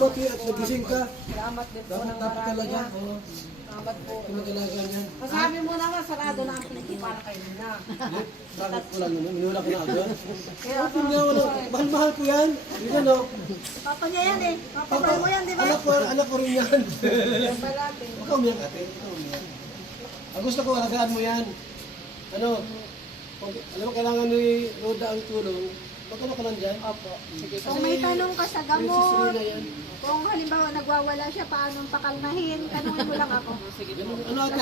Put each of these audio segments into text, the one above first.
salamat at nagising ka. Salamat din po ng Dapat marami. talaga. Salamat po. Tumagalaga niyan. Masabi mo naman, sarado na ang piniki para kayo na. Bakit ko lang naman? Minula ko na agad. Kaya Bakit nga wala? Mahal-mahal ko yan. Yun ano? Papa niya yan eh. Papa mo yan, di ba? Anak ko rin yan. Yan ba natin? Huwag ka umiyak ate. Huwag ka umiyak. Ang gusto ko, alagaan mo yan. Ano? Alam mo, kailangan ni Roda ang tulong. Magkano ka lang dyan? Opo. Sige po. Kung may tanong ka sa Princess gamot, Rina yan. kung halimbawa nagwawala siya, paano pakalmahin, tanungin mo lang ako. Sige po. Ano ate?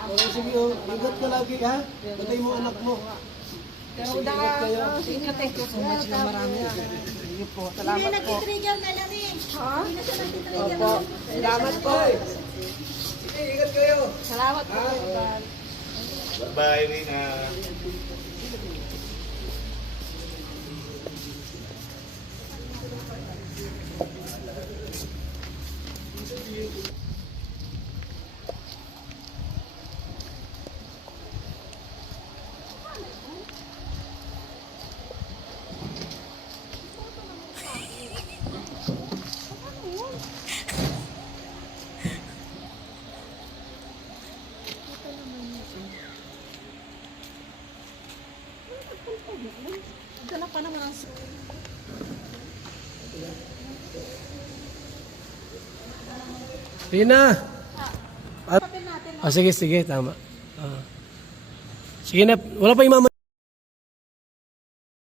Oh, sige oh. Ingat ka lagi ha. Patay mo anak mo. Pero ingat, thank you so much na marami. Sige po. Hindi Salamat po. nag-trigger na lang eh. Ha? Hindi na siya nag-trigger Opo. na lang. Salamat po. Sige, ingat kayo. Salamat po. Bye, Rina. Dala pa naman ang Rina. papel natin. Sige, tama. Sige na, wala pa yung mama.